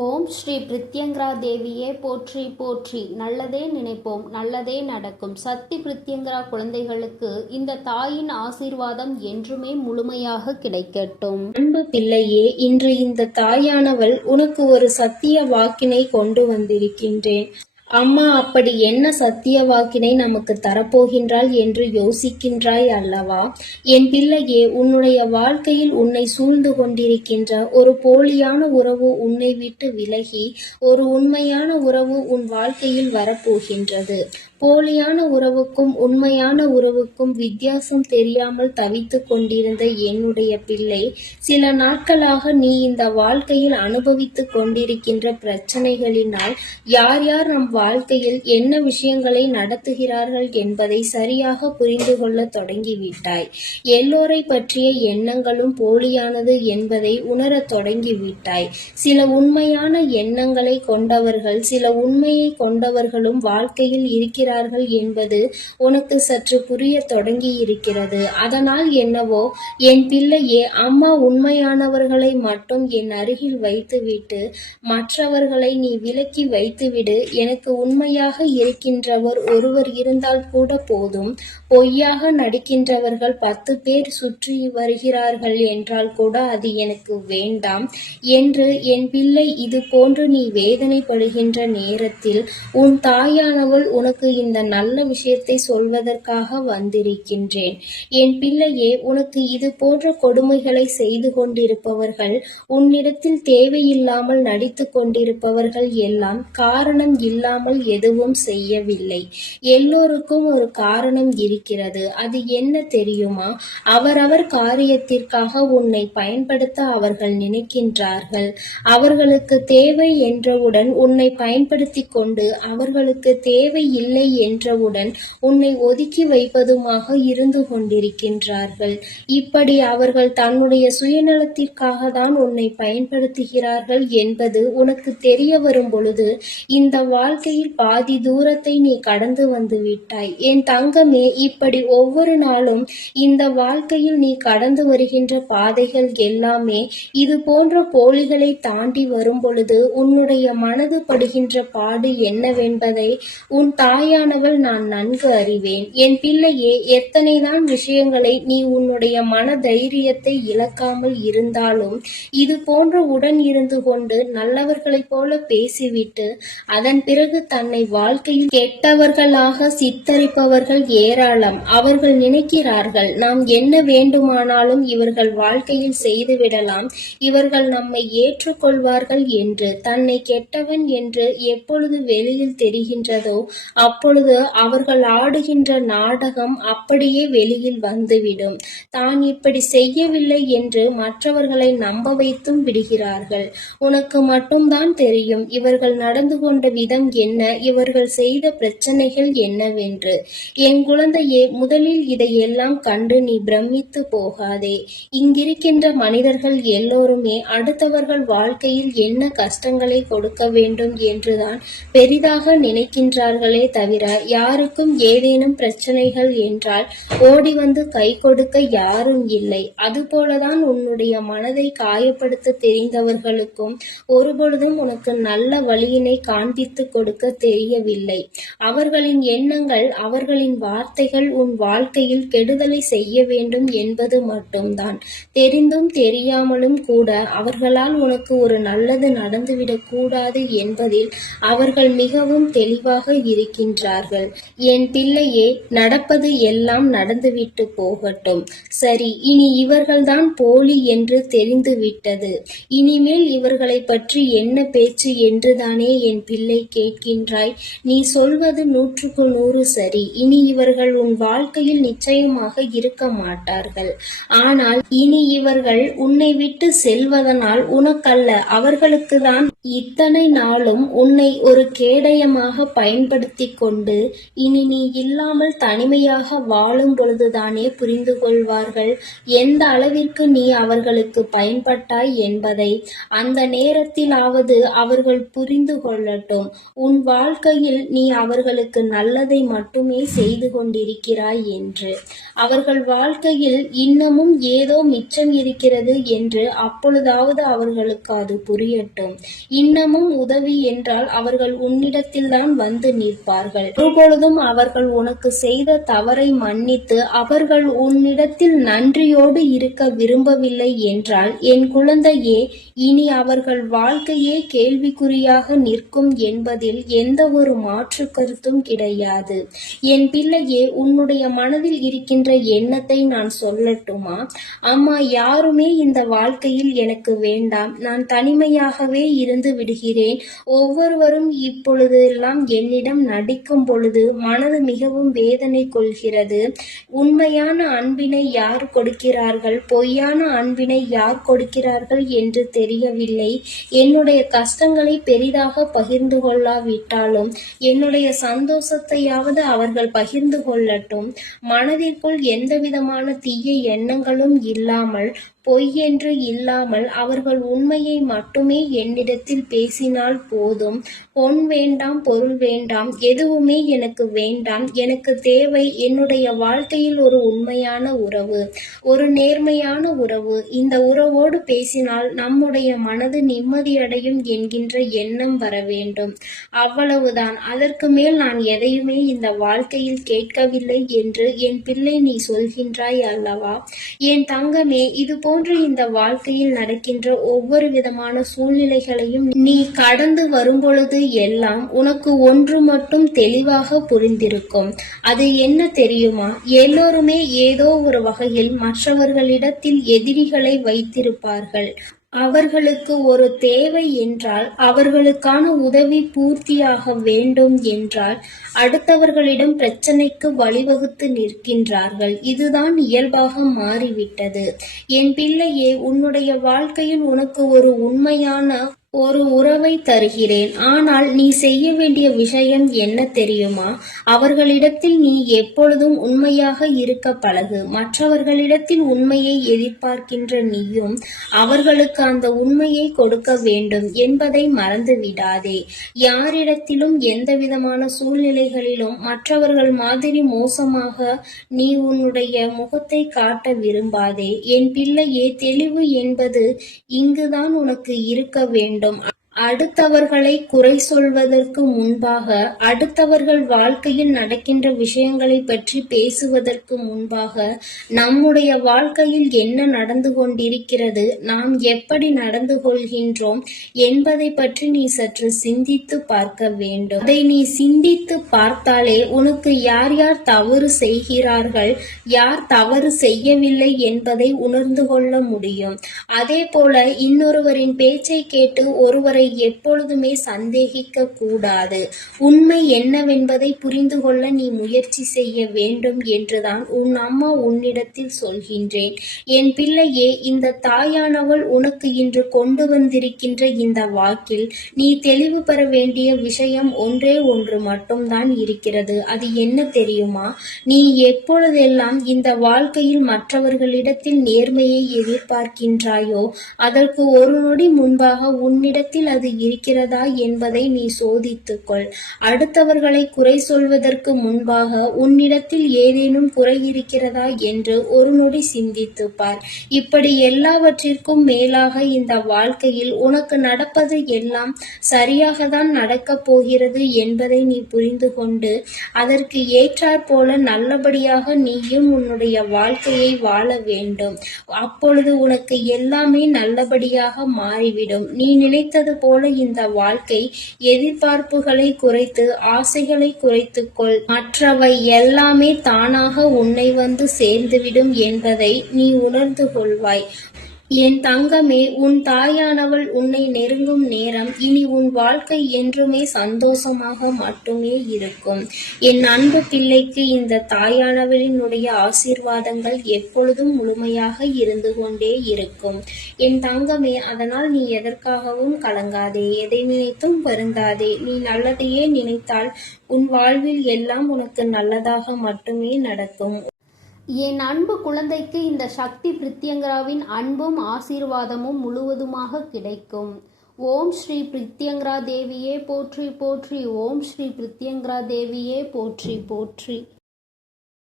ஓம் ஸ்ரீ பிரித்யங்கரா தேவியே போற்றி போற்றி. நல்லதே நினைப்போம், நல்லதே நடக்கும். சக்தி பிரித்யங்கரா குழந்தைகளுக்கு இந்த தாயின் ஆசீர்வாதம் என்றுமே முழுமையாக கிடைக்கட்டும். அன்பு பிள்ளையே, இன்று இந்த தாயானவள் உனக்கு ஒரு சத்திய வாக்கினை கொண்டு வந்திருக்கின்றேன். அம்மா அப்படி என்ன சத்திய வாக்கினை நமக்கு தரப்போகின்றாள் என்று யோசிக்கின்றாய் அல்லவா? என் பிள்ளையே, உன்னுடைய வாழ்க்கையில் உன்னை சூழ்ந்து கொண்டிருக்கின்ற ஒரு போலியான உறவு உன்னை விட்டு விலகி ஒரு உண்மையான உறவு உன் வாழ்க்கையில் வரப்போகின்றது. போலியான உறவுக்கும் உண்மையான உறவுக்கும் வித்தியாசம் தெரியாமல் தவித்து கொண்டிருந்த என்னுடைய பிள்ளை, சில நாட்களாக நீ இந்த வாழ்க்கையில் அனுபவித்து கொண்டிருக்கின்ற பிரச்சனைகளினால் யார் யார் நம் வாழ்க்கையில் என்ன விஷயங்களை நடத்துகிறார்கள் என்பதை சரியாக புரிந்து கொள்ள தொடங்கிவிட்டாய். எல்லோரை பற்றிய எண்ணங்களும் போலியானது என்பதை உணரத் தொடங்கிவிட்டாய். சில உண்மையான எண்ணங்களை கொண்டவர்கள், சில உண்மையை கொண்டவர்களும் வாழ்க்கையில் இருக்கிறார்கள் என்பது உனக்கு சற்று புரிய தொடங்கி இருக்கிறது. அதனால் என்னவோ, என் பிள்ளையே, அம்மா உண்மையானவர்களை மட்டும் என் அருகில் வைத்துவிட்டு மற்றவர்களை நீ விலக்கி வைத்துவிடு. எனக்கு உண்மையாக இருக்கின்றவர் ஒருவர் இருந்தால் கூட போதும். பொய்யாக நடிக்கின்றவர்கள் 10 பேர் சுற்றி வருகிறார்கள் என்றால் கூட அது எனக்கு வேண்டாம் என்று என் பிள்ளை, இது போன்று நீ வேதனைப்படுகின்ற நேரத்தில் உன் தாயானவள் உனக்கு இந்த நல்ல விஷயத்தை சொல்வதற்காக வந்திருக்கின்றேன். என் பிள்ளையே, உனக்கு இது போன்ற கொடுமைகளை செய்து கொண்டிருப்பவர்கள், உன்னிடத்தில் தேவையில்லாமல் நடித்து கொண்டிருப்பவர்கள் எல்லாம் காரணம் இல்லாமல் எதுவும் செய்யவில்லை. எல்லோருக்கும் ஒரு காரணம் இருக்கிறது. அது என்ன தெரியுமா? அவரவர் காரியத்திற்காக உன்னை பயன்படுத்த அவர்கள் நினைக்கின்றார்கள். அவர்களுக்கு தேவை என்றவுடன் உன்னை பயன்படுத்தி கொண்டு அவர்களுக்கு தேவை இல்லை என்றவுடன் உன்னை ஒதுக்கி வைப்பதுமாக இருந்து கொண்டிருக்கின்றார்கள். இப்படி அவர்கள் தன்னுடைய சுயநலத்திற்காக தான் உன்னை பயன்படுத்துகிறார்கள் என்பது உனக்கு தெரிய வரும் பொழுது இந்த வாழ்க்கையில் பாதி தூரத்தை நீ கடந்து வந்து விட்டாய். என் தங்கமே, இப்படி ஒவ்வொரு நாளும் இந்த வாழ்க்கையில் நீ கடந்து வருகின்ற பாதைகள் எல்லாமே இது போன்ற போலிகளை தாண்டி வரும் பொழுது உன்னுடைய மனது படுகின்ற பாடு என்னவென்பதை உன் தாயானவள் நான் நன்கு அறிவேன். என் பிள்ளையே, எத்தனைதான் விஷயங்களை நீ உன்னுடைய மன தைரியத்தை இழக்காமல் இருந்தாலும் இது போன்ற உடன் இருந்து கொண்டு நல்லவர்களைப் போல பேசிவிட்டு அதன் பிறகு தன்னை வாழ்க்கையில் கெட்டவர்களாக சித்தரிப்பவர்கள் ஏராளம். அவர்கள் நினைக்கிறார்கள், நாம் என்ன வேண்டுமானாலும் இவர்கள் வாழ்க்கையில் செய்துவிடலாம், இவர்கள் நம்மை ஏற்றுக்கொள்வார்கள் என்று. தன்னை கெட்டவன் என்று எப்பொழுது வெளியில் தெரிகின்றதோ அப்பொழுது அவர்கள் ஆடுகின்ற நாடகம் அப்படியே வெளியில் வந்துவிடும். தான் இப்படி செய்யவில்லை என்று மற்றவர்களை நம்ப வைத்தும் விடுகிறார்கள். உனக்கு மட்டும்தான் தெரியும் இவர்கள் நடந்து கொண்ட விதம் என்ன, இவர்கள் செய்த பிரச்சனைகள் என்னவென்று. என் குழந்தையே, முதலில் இதையெல்லாம் கண்டு நீ பிரமித்து போகாதே. இங்கிருக்கின்ற மனிதர்கள் எல்லோருமே அடுத்தவர்கள் வாழ்க்கையில் என்ன கஷ்டங்களை கொடுக்க வேண்டும் என்றுதான் பெரிதாக நினைக்கின்றார்களே தவிர யாருக்கும் ஏதேனும் பிரச்சனைகள் என்றால் ஓடி வந்து கை கொடுக்க யாரும் இல்லை. அதுபோலதான் உன்னுடைய மனதை காயப்படுத்த தெரிந்தவர்களுக்கும் ஒருபொழுதும் உனக்கு நல்ல வழியினை காண்பித்து கொடுக்க தெரியவில்லை. அவர்களின் எண்ணங்கள், அவர்களின் வார்த்தைகள் உன் வாழ்க்கையில் கெடுதலை செய்ய வேண்டும் என்பது மட்டும்தான். தெரிந்தும் தெரியாமலும் கூட அவர்களால் உனக்கு ஒரு நல்லது நடந்துவிடக் கூடாது என்பதில் அவர்கள் மிகவும் தெளிவாக இருக்கின்றார்கள். என் பிள்ளையே, நடப்பது எல்லாம் நடந்துவிட்டு போகட்டும். சரி, இனி இவர்கள்தான் போலி என்று தெரிந்துவிட்டது. இனிமேல் இவர்களை பற்றி என்ன பேச்சு என்றுதானே என் பிள்ளை கேட்கின்றாய்? நீ சொல்வது 100க்கு 100 சரி. இனி இவர்கள் உன் வாழ்க்கையில் நிச்சயமாக இருக்க மாட்டார்கள். ஆனால் இனி இவர்கள் உன்னை விட்டு செல்வதனால் உனக்கல்ல, அவர்களுக்கு தான் இத்தனை நாளும் உன்னை ஒரு கேடயமாக பயன்படுத்தி கொண்டு இனி நீ இல்லாமல் தனிமையாக வாழும் பொழுதுதானே புரிந்து கொள்வார்கள் எந்த அளவிற்கு நீ அவர்களுக்கு பயன்பட்டாய் என்பதை. அந்த நேரத்திலாவது அவர்கள் புரிந்து கொள்ளட்டும். உன் வாழ்க்கையில் நீ அவர்களுக்கு நல்லதை மட்டுமே செய்து கொண்டிருக்கிறாய் என்று. அவர்கள் வாழ்க்கையில் இன்னமும் ஏதோ மிச்சம் இருக்கிறது என்று அப்பொழுதாவது அவர்களுக்கு அது புரியட்டும். இன்னமும் உதவி என்றால் அவர்கள் உன்னிடத்தில்தான் வந்து நிற்பார்கள். ஒருபொழுதும் அவர்கள் உனக்கு செய்த தவறை மன்னித்து அவர்கள் உன்னிடத்தில் நன்றியோடு இருக்க விரும்பவில்லை என்றால், என் குழந்தையே, இனி அவர்கள் வாழ்க்கையே கேள்விக்குறியாக நிற்கும் என்பதில் எந்த ஒரு மாற்று கருத்தும் கிடையாது. என் பிள்ளையே, உன்னுடைய மனதில் இருக்கின்ற எண்ணத்தை நான் சொல்லட்டுமா? அம்மா, யாருமே இந்த வாழ்க்கையில் எனக்கு வேண்டாம், நான் தனிமையாகவே இருந்து விடுகிறேன். ஒவ்வொருவரும் இப்பொழுதெல்லாம் என்னிடம் நடிக்கும் பொழுது மனது மிகவும் வேதனை கொள்கிறது. உண்மையான அன்பினை யார் கொடுக்கிறார்கள், பொய்யான அன்பினை யார் கொடுக்கிறார்கள் என்று தெரியவில்லை. என்னுடைய கஷ்டங்களை பெரிதாக பகிர்ந்து கொள்ளாவிட்டாலும் என்னுடைய சந்தோஷத்தையாவது அவர்கள் பகிர்ந்து கொள்ளட்டும். மனதிற்குள் எந்தவிதமான தீய எண்ணங்களும் இல்லாமல், பொய் என்று இல்லாமல் அவர்கள் உண்மையை மட்டுமே என்னிடத்தில் பேசினால் போதும். பொன் வேண்டாம், பொருள் வேண்டாம், எதுவுமே எனக்கு வேண்டாம். எனக்கு தேவை என்னுடைய வாழ்க்கையில் ஒரு உண்மையான உறவு, ஒரு நேர்மையான உறவு. இந்த உறவோடு பேசினால் நம்முடைய மனது நிம்மதியடையும் என்கின்ற எண்ணம் வர வேண்டும். அவ்வளவுதான். அதற்கு மேல் நான் எதையுமே இந்த வாழ்க்கையில் கேட்கவில்லை என்று என் பிள்ளை நீ சொல்கின்றாய் அல்லவா? என் தங்கமே, இது போன்று இந்த வாழ்க்கையில் நடக்கின்ற ஒவ்வொரு விதமான சூழ்நிலைகளையும் நீ கடந்து வரும்பொழுது எல்லாம் உனக்கு ஒன்று மட்டும் தெளிவாக புரிந்திருக்கும். அது என்ன தெரியுமா? எல்லோருமே ஏதோ ஒரு வகையில் மற்றவர்களிடத்தில் எதிரிகளை வைத்திருப்பார்கள். அவர்களுக்கு ஒரு தேவை என்றால், அவர்களுக்கான உதவி பூர்த்தியாக வேண்டும் என்றால் அடுத்தவர்களிடம் பிரச்சனைக்கு வழிவகுத்து நிற்கின்றார்கள். இதுதான் இயல்பாக மாறிவிட்டது. என் பிள்ளையே, உன்னுடைய வாழ்க்கையில் உனக்கு ஒரு உண்மையான ஒரு உறவை தருகிறேன். ஆனால் நீ செய்ய வேண்டிய விஷயம் என்ன தெரியுமா? அவர்களிடத்தில் நீ எப்பொழுதும் உண்மையாக இருக்க பழகு. மற்றவர்களிடத்தில் உண்மையை எதிர்பார்க்கின்ற நீயும் அவர்களுக்கு அந்த உண்மையை கொடுக்க வேண்டும் என்பதை மறந்து விடாதே. யாரிடத்திலும் எந்த விதமான சூழ்நிலைகளிலும் மற்றவர்கள் மாதிரி மோசமாக நீ உன்னுடைய முகத்தை காட்ட விரும்பாதே. என் பிள்ளையே, தெளிவு என்பது இங்குதான் உனக்கு இருக்க வேண்டும். அடுத்தவர்களை குறை சொல்வதற்கு முன்பாக, அடுத்தவர்கள் வாழ்க்கையில் நடக்கின்ற விஷயங்களை பற்றி பேசுவதற்கு முன்பாக, நம்முடைய வாழ்க்கையில் என்ன நடந்து கொண்டிருக்கிறது, நாம் எப்படி நடந்து கொள்கின்றோம் என்பதை பற்றி நீ சற்று சிந்தித்து பார்க்க வேண்டும். அதை நீ சிந்தித்து பார்த்தாலே உனக்கு யார் யார் தவறு செய்கிறார்கள், யார் தவறு செய்யவில்லை என்பதை உணர்ந்து கொள்ள முடியும். அதே போல இன்னொருவரின் பேச்சை கேட்டு ஒருவரை எப்பொழுதுமே சந்தேகிக்க கூடாது. உண்மை என்னவென்பதை புரிந்து கொள்ள நீ முயற்சி செய்ய வேண்டும் என்றுதான் உன் அம்மா உன்னிடத்தில் சொல்கின்றேன். என் பிள்ளையே, இந்த தாயானவள் உனக்கு இன்று கொண்டு வந்திருக்கின்ற இந்த வாக்கில் நீ தெளிவு பெற வேண்டிய விஷயம் ஒன்றே ஒன்று மட்டும்தான் இருக்கிறது. அது என்ன தெரியுமா? நீ எப்பொழுதெல்லாம் இந்த வாழ்க்கையில் மற்றவர்களிடத்தில் நேர்மையை எதிர்பார்க்கின்றாயோ, அதற்கு ஒரு நொடி முன்பாக உன்னிடத்தில் அது இருக்கிறதா என்பதை நீ சோதித்துக்கொள். அடுத்தவர்களை குறை சொல்வதற்கு முன்பாக உன்னிடத்தில் ஏதேனும் குறை இருக்கிறதா என்று ஒரு நொடி சிந்தித்து பார். இப்படி எல்லாவற்றிற்கும் மேலாக இந்த வாழ்க்கையில் உனக்கு நடப்பது எல்லாம் சரியாக தான் நடக்கப் போகிறது என்பதை நீ புரிந்து கொண்டு அதற்கு ஏற்றாற் போல நல்லபடியாக நீயும் உன்னுடைய வாழ்க்கையை வாழ வேண்டும். அப்பொழுது உனக்கு எல்லாமே நல்லபடியாக மாறிவிடும். நீ நினைத்தது போல இந்த வாழ்க்கை எதிர்பார்ப்புகளை குறைத்து, ஆசைகளை குறைத்துக்கொள். மற்றவை எல்லாமே தானாக உன்னை வந்து சேர்ந்துவிடும் என்பதை நீ உணர்ந்து கொள்வாய். என் தங்கமே, உன் தாயானவள் உன்னை நெருங்கும் நேரம் இனி உன் வாழ்க்கை என்றுமே சந்தோஷமாக மட்டுமே இருக்கும். என் அன்பு பிள்ளைக்கு இந்த தாயானவளினுடைய ஆசீர்வாதங்கள் எப்பொழுதும் முழுமையாக இருந்து கொண்டே இருக்கும். என் தங்கமே, அதனால் நீ எதற்காகவும் கலங்காதே, எதை நினைத்தும் வருந்தாதே. நீ நல்லதையே நினைத்தால் உன் வாழ்வில் எல்லாம் உனக்கு நல்லதாக மட்டுமே நடக்கும். என் அன்பு குழந்தைக்கு இந்த சக்தி பிரித்யங்கராவின் அன்பும் ஆசீர்வாதமும் முழுவதுமாக கிடைக்கும். ஓம் ஸ்ரீ பிரித்யங்கரா தேவியே போற்றி போற்றி. ஓம் ஸ்ரீ பிரித்யங்கரா தேவியே போற்றி போற்றி.